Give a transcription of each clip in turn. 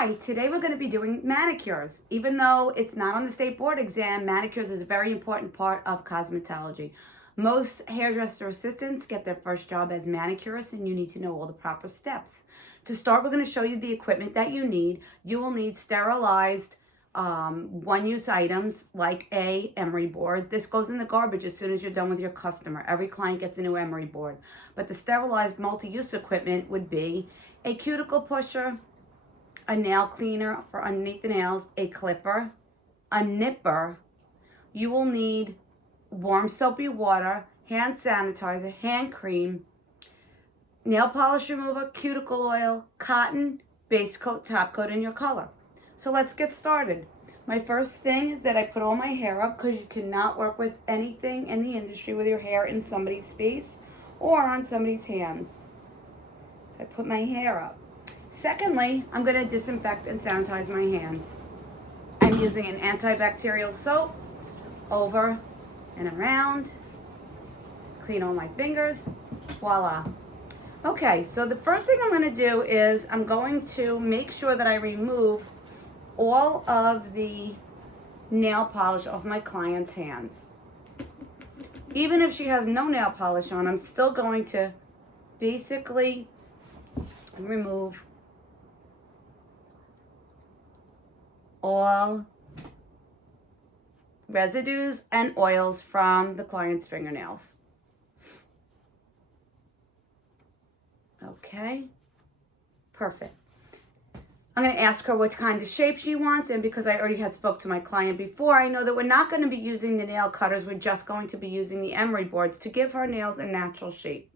Hi, today we're going to be doing manicures. Even though it's not on the state board exam, manicures is a very important part of cosmetology. Most hairdresser assistants get their first job as manicurists, and you need to know all the proper steps. To start, we're going to show you the equipment that you need. You will need sterilized one-use items like a emery board. This goes in the garbage as soon as you're done with your customer. Every client gets a new emery board. But the sterilized multi-use equipment would be a cuticle pusher, a nail cleaner for underneath the nails, a clipper, a nipper. You will need warm soapy water, hand sanitizer, hand cream, nail polish remover, cuticle oil, cotton, base coat, top coat, and your color. So let's get started. My first thing is that I put all my hair up because you cannot work with anything in the industry with your hair in somebody's face or on somebody's hands. So I put my hair up. Secondly, I'm going to disinfect and sanitize my hands. I'm using an antibacterial soap over and around. Clean all my fingers. Voila. Okay, so the first thing I'm going to do is I'm going to make sure that I remove all of the nail polish off my client's hands. Even if she has no nail polish on, I'm still going to basically remove all residues and oils from the client's fingernails. Okay, perfect. I'm going to ask her what kind of shape she wants, and because I already had spoke to my client before, I know that we're not going to be using the nail cutters. We're just going to be using the emery boards to give her nails a natural shape.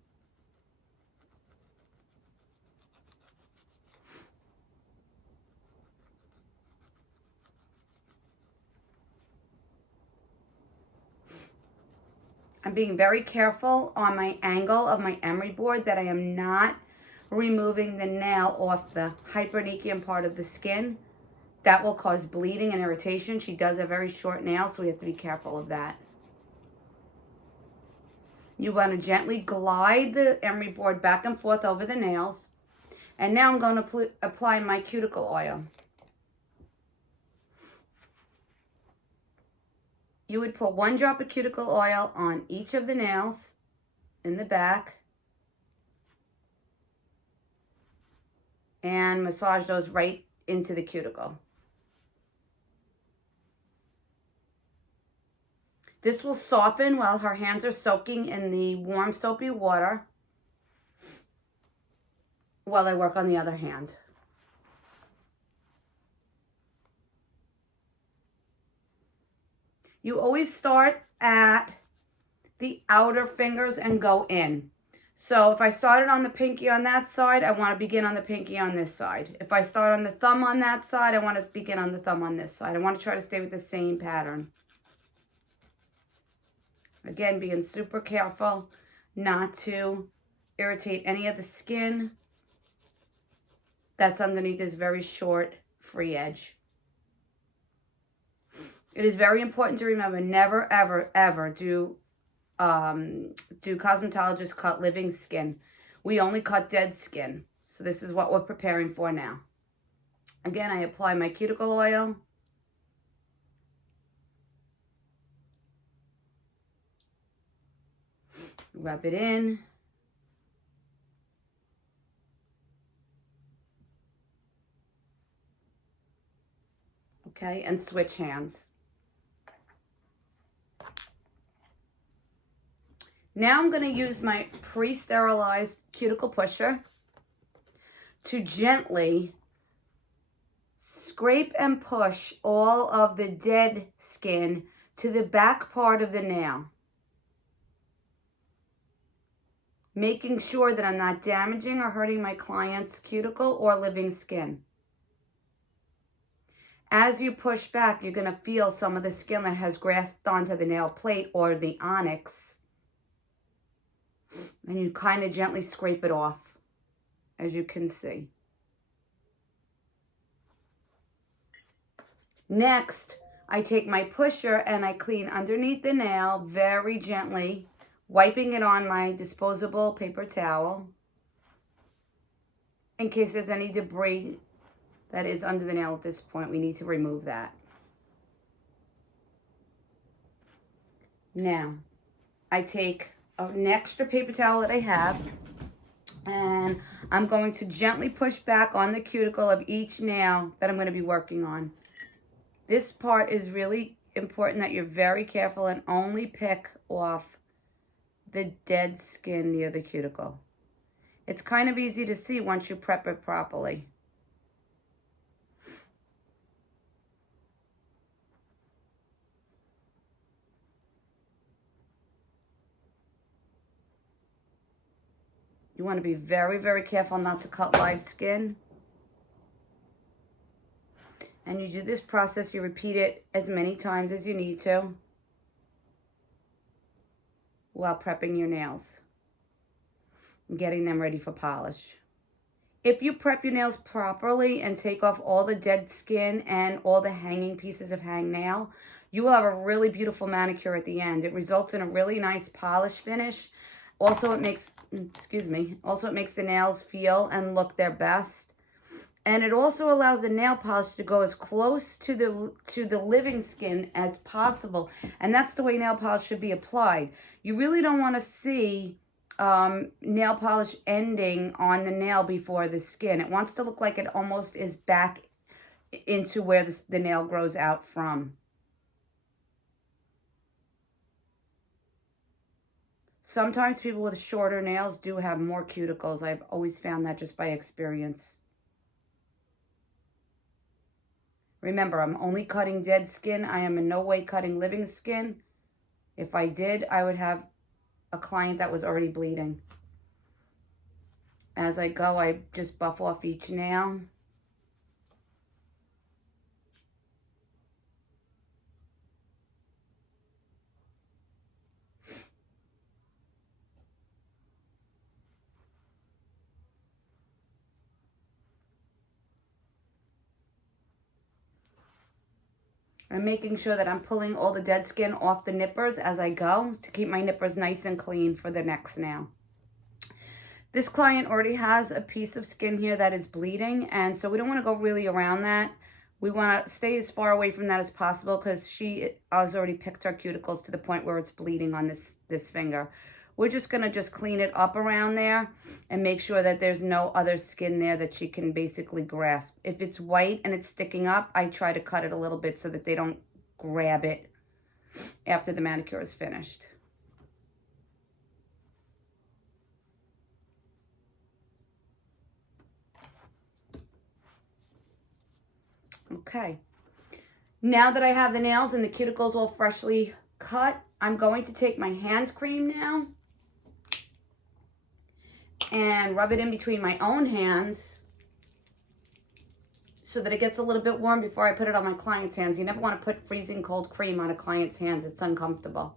I'm being very careful on my angle of my emery board that I am not removing the nail off the hyperonychium part of the skin. That will cause bleeding and irritation. She does have very short nails, so we have to be careful of that. You want to gently glide the emery board back and forth over the nails. And now I'm going to apply my cuticle oil. You would put 1 drop of cuticle oil on each of the nails in the back and massage those right into the cuticle. This will soften while her hands are soaking in the warm soapy water while I work on the other hand. You always start at the outer fingers and go in. So if I started on the pinky on that side, I want to begin on the pinky on this side. If I start on the thumb on that side, I want to begin on the thumb on this side. I want to try to stay with the same pattern. Again, being super careful not to irritate any of the skin that's underneath this very short free edge. It is very important to remember, never, ever, ever do cosmetologists cut living skin. We only cut dead skin. So this is what we're preparing for now. Again, I apply my cuticle oil. Rub it in. Okay, and switch hands. Now I'm going to use my pre-sterilized cuticle pusher to gently scrape and push all of the dead skin to the back part of the nail, making sure that I'm not damaging or hurting my client's cuticle or living skin. As you push back, you're going to feel some of the skin that has grasped onto the nail plate or the onyx. And you kind of gently scrape it off, as you can see. Next, I take my pusher and I clean underneath the nail very gently, wiping it on my disposable paper towel in case there's any debris that is under the nail at this point. We need to remove that. Now, I take an extra paper towel that I have, and I'm going to gently push back on the cuticle of each nail that I'm going to be working on. This part is really important that you're very careful and only pick off the dead skin near the cuticle. It's kind of easy to see once you prep it properly. You want to be very, very careful not to cut live skin. And you do this process, you repeat it as many times as you need to while prepping your nails and getting them ready for polish. If you prep your nails properly and take off all the dead skin and all the hanging pieces of hangnail, you will have a really beautiful manicure at the end. It results in a really nice polish finish. Also, it makes the nails feel and look their best. And it also allows the nail polish to go as close to the living skin as possible. And that's the way nail polish should be applied. You really don't want to see nail polish ending on the nail before the skin. It wants to look like it almost is back into where the nail grows out from. Sometimes people with shorter nails do have more cuticles. I've always found that just by experience. Remember, I'm only cutting dead skin. I am in no way cutting living skin. If I did, I would have a client that was already bleeding. As I go, I just buff off each nail. I'm making sure that I'm pulling all the dead skin off the nippers as I go to keep my nippers nice and clean for the next nail. This client already has a piece of skin here that is bleeding, and so we don't want to go really around that. We want to stay as far away from that as possible because she has already picked her cuticles to the point where it's bleeding on this finger. We're just going to clean it up around there and make sure that there's no other skin there that she can basically grasp. If it's white and it's sticking up, I try to cut it a little bit so that they don't grab it after the manicure is finished. Okay. Now that I have the nails and the cuticles all freshly cut, I'm going to take my hand cream now and rub it in between my own hands so that it gets a little bit warm before I put it on my client's hands. You never want to put freezing cold cream on a client's hands. It's uncomfortable.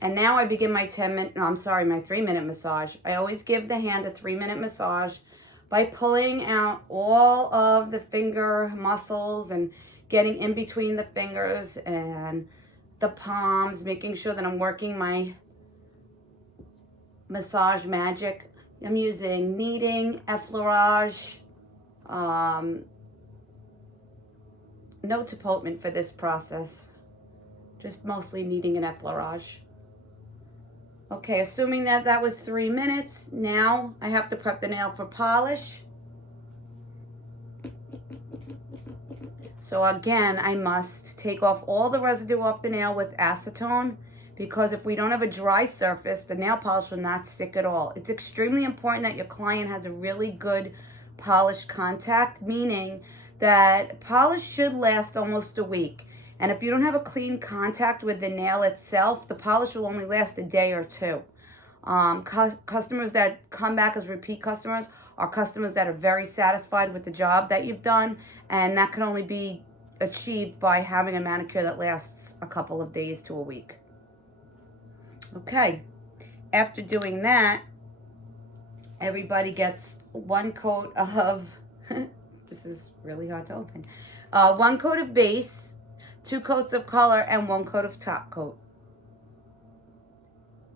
And now I begin my 3-minute massage. I always give the hand a 3-minute massage by pulling out all of the finger muscles and getting in between the fingers and the palms, making sure that I'm working my massage magic. I'm using kneading, effleurage, no tapotement for this process, just mostly kneading and effleurage. Okay, assuming that that was 3 minutes, now I have to prep the nail for polish. So again, I must take off all the residue off the nail with acetone, because if we don't have a dry surface, the nail polish will not stick at all. It's extremely important that your client has a really good polish contact, meaning that polish should last almost a week. And if you don't have a clean contact with the nail itself, the polish will only last a day or two. Customers that come back as repeat customers are customers that are very satisfied with the job that you've done, and that can only be achieved by having a manicure that lasts a couple of days to a week. Okay, after doing that, everybody gets one coat of, this is really hard to open, 1 coat of base, 2 coats of color, and 1 coat of top coat.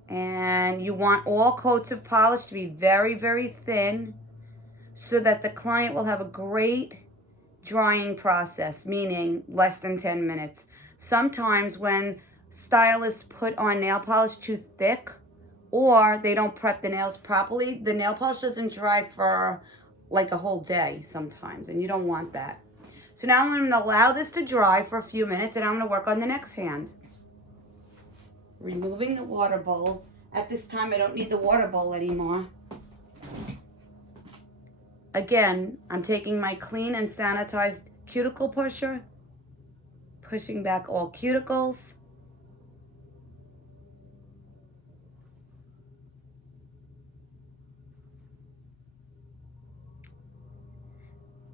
And you want all coats of polish to be very, very thin so that the client will have a great drying process, meaning less than 10 minutes. Sometimes when stylists put on nail polish too thick or they don't prep the nails properly, the nail polish doesn't dry for like a whole day sometimes, and you don't want that. So now I'm going to allow this to dry for a few minutes, and I'm going to work on the next hand. Removing the water bowl. At this time, I don't need the water bowl anymore. Again, I'm taking my clean and sanitized cuticle pusher, pushing back all cuticles.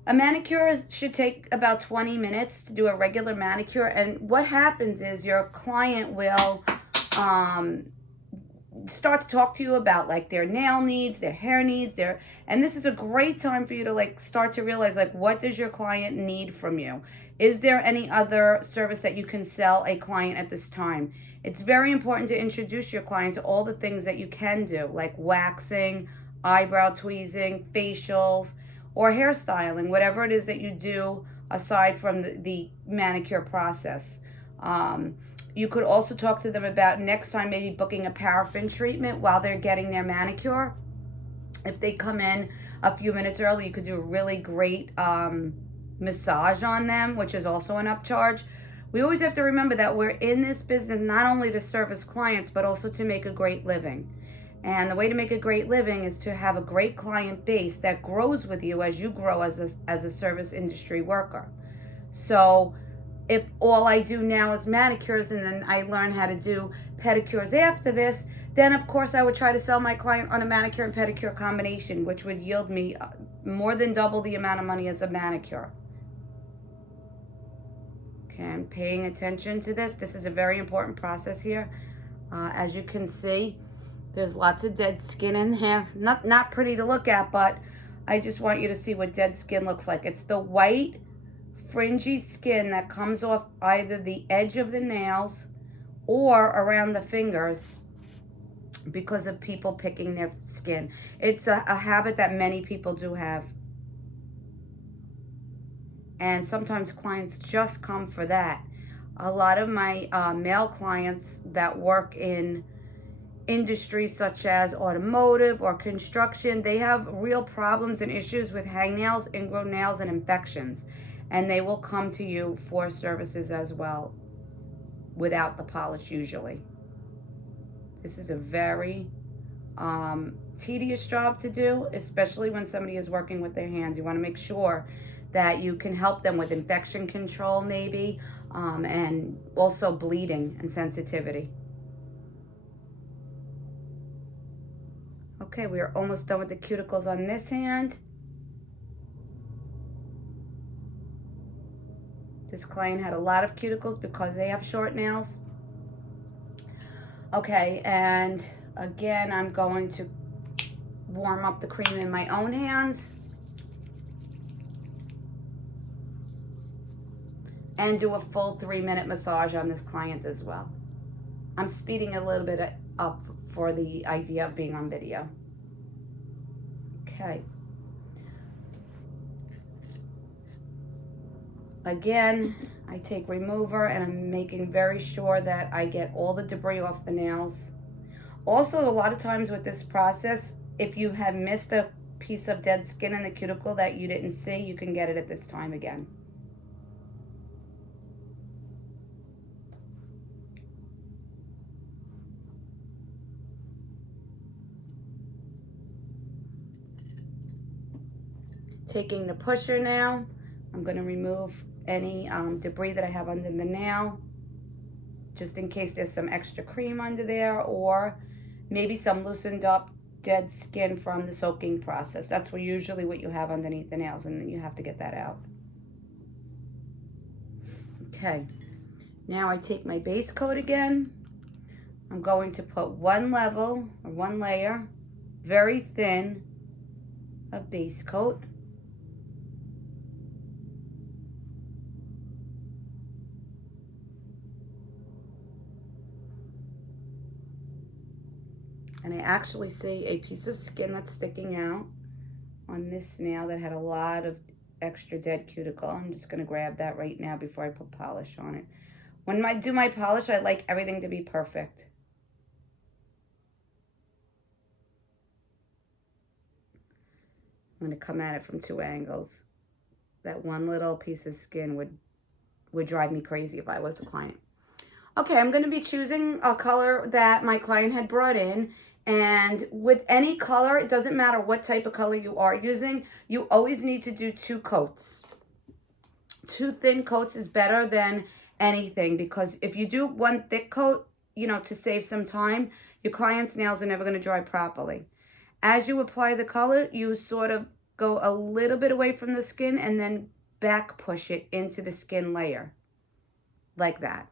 A manicure should take about 20 minutes to do a regular manicure, and what happens is your client will start to talk to you about like their nail needs, their hair needs, and this is a great time for you to like start to realize like what does your client need from you? Is there any other service that you can sell a client at this time? It's very important to introduce your client to all the things that you can do, like waxing, eyebrow tweezing, facials, or hairstyling, whatever it is that you do aside from the manicure process. You could also talk to them about next time maybe booking a paraffin treatment while they're getting their manicure. If they come in a few minutes early, you could do a really great massage on them, which is also an upcharge. We always have to remember that we're in this business not only to service clients, but also to make a great living. And the way to make a great living is to have a great client base that grows with you as you grow as a service industry worker. So if all I do now is manicures and then I learn how to do pedicures after this, then of course I would try to sell my client on a manicure and pedicure combination, which would yield me more than double the amount of money as a manicure. Okay, I'm paying attention to this. This is a very important process here. As you can see, there's lots of dead skin in there. Not pretty to look at, but I just want you to see what dead skin looks like. It's the white, fringy skin that comes off either the edge of the nails or around the fingers because of people picking their skin. It's a habit that many people do have. And sometimes clients just come for that. A lot of my male clients that work in industries such as automotive or construction, they have real problems and issues with hangnails, ingrown nails, and infections. And they will come to you for services as well without the polish usually. This is a very tedious job to do, especially when somebody is working with their hands. You want to make sure that you can help them with infection control maybe, and also bleeding and sensitivity. Okay, we are almost done with the cuticles on this hand. This client had a lot of cuticles because they have short nails. Okay, and again, I'm going to warm up the cream in my own hands and do a full 3-minute massage on this client as well. I'm speeding a little bit up for the idea of being on video. Okay. Again, I take remover and I'm making very sure that I get all the debris off the nails. Also, a lot of times with this process, if you have missed a piece of dead skin in the cuticle that you didn't see, you can get it at this time again. Taking the pusher now, I'm going to remove any debris that I have under the nail, just in case there's some extra cream under there or maybe some loosened up dead skin from the soaking process. That's usually what you have underneath the nails, and then you have to get that out. Okay, now I take my base coat again. I'm going to put one layer, very thin, of base coat. And I actually see a piece of skin that's sticking out on this nail that had a lot of extra dead cuticle. I'm just going to grab that right now before I put polish on it. When I do my polish, I like everything to be perfect. I'm going to come at it from 2 angles. That one little piece of skin would drive me crazy if I was a client. Okay, I'm going to be choosing a color that my client had brought in. And with any color, it doesn't matter what type of color you are using, you always need to do 2 coats. 2 thin coats is better than anything, because if you do 1 thick coat, you know, to save some time, your client's nails are never going to dry properly. As you apply the color, you sort of go a little bit away from the skin and then back push it into the skin layer, like that.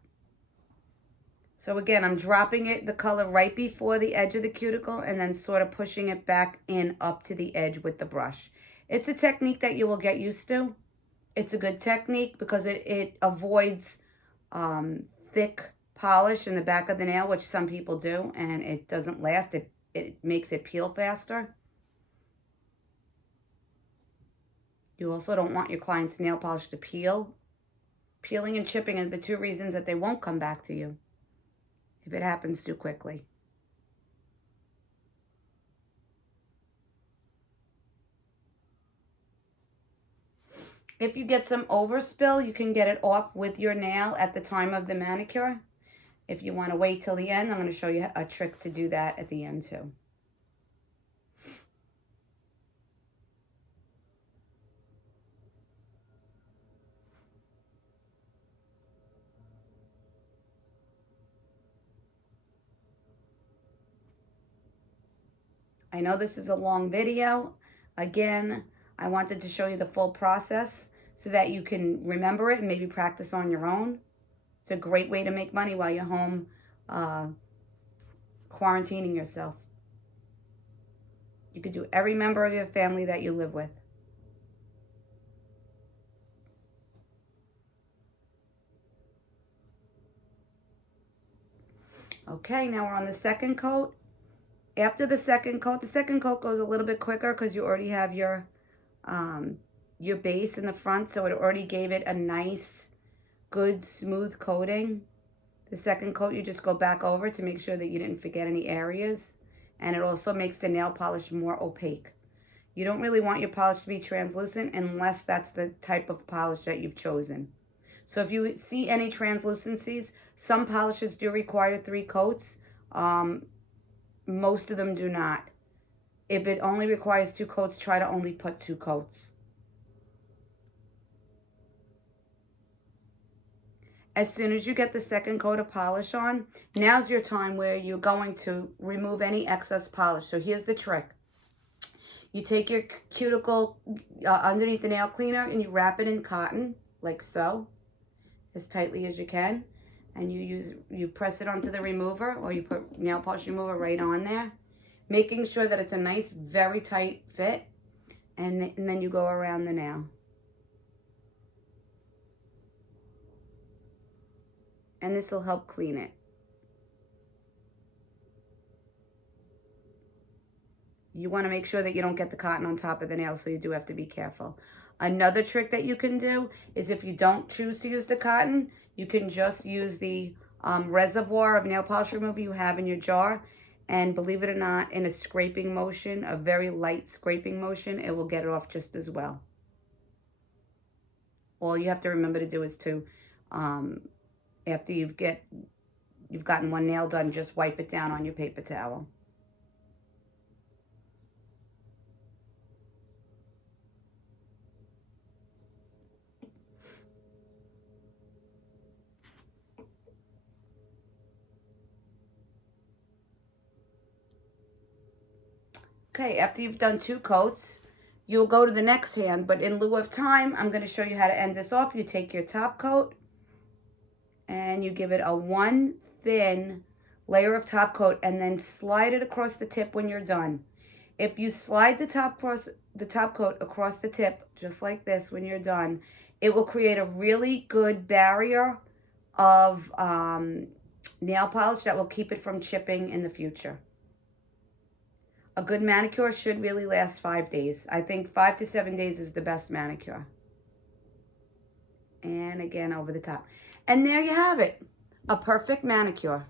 So again, I'm dropping the color right before the edge of the cuticle and then sort of pushing it back in up to the edge with the brush. It's a technique that you will get used to. It's a good technique because it avoids thick polish in the back of the nail, which some people do, and it doesn't last. It makes it peel faster. You also don't want your client's nail polish to peel. Peeling and chipping are the 2 reasons that they won't come back to you if it happens too quickly. If you get some overspill, you can get it off with your nail at the time of the manicure. If you want to wait till the end, I'm going to show you a trick to do that at the end too. I know this is a long video. Again, I wanted to show you the full process so that you can remember it and maybe practice on your own. It's a great way to make money while you're home quarantining yourself. You could do every member of your family that you live with. Okay, now we're on the 2nd coat. After the second coat goes a little bit quicker because you already have your base in the front, so it already gave it a nice, good, smooth coating. The 2nd coat, you just go back over to make sure that you didn't forget any areas, and it also makes the nail polish more opaque. You don't really want your polish to be translucent unless that's the type of polish that you've chosen. So if you see any translucencies, some polishes do require 3 coats. Most of them do not. If it only requires 2 coats, try to only put 2 coats. As soon as you get the 2nd coat of polish on, now's your time where you're going to remove any excess polish. So here's the trick. You take your cuticle underneath the nail cleaner and you wrap it in cotton, like so, as tightly as you can. And you press it onto the remover, or you put nail polish remover right on there, making sure that it's a nice, very tight fit, and then you go around the nail. And this will help clean it. You want to make sure that you don't get the cotton on top of the nail, so you do have to be careful. Another trick that you can do is if you don't choose to use the cotton, you can just use the reservoir of nail polish remover you have in your jar, and believe it or not, in a scraping motion, a very light scraping motion, it will get it off just as well. All you have to remember to do is to, after you've gotten one nail done, just wipe it down on your paper towel. Okay, after you've done 2 coats, you'll go to the next hand, but in lieu of time, I'm going to show you how to end this off. You take your top coat and you give it a 1 thin layer of top coat and then slide it across the tip when you're done. If you slide the top coat across the tip, just like this when you're done, it will create a really good barrier of nail polish that will keep it from chipping in the future. A good manicure should really last 5 days. I think 5 to 7 days is the best manicure. and again over the top. And there you have it, a perfect manicure.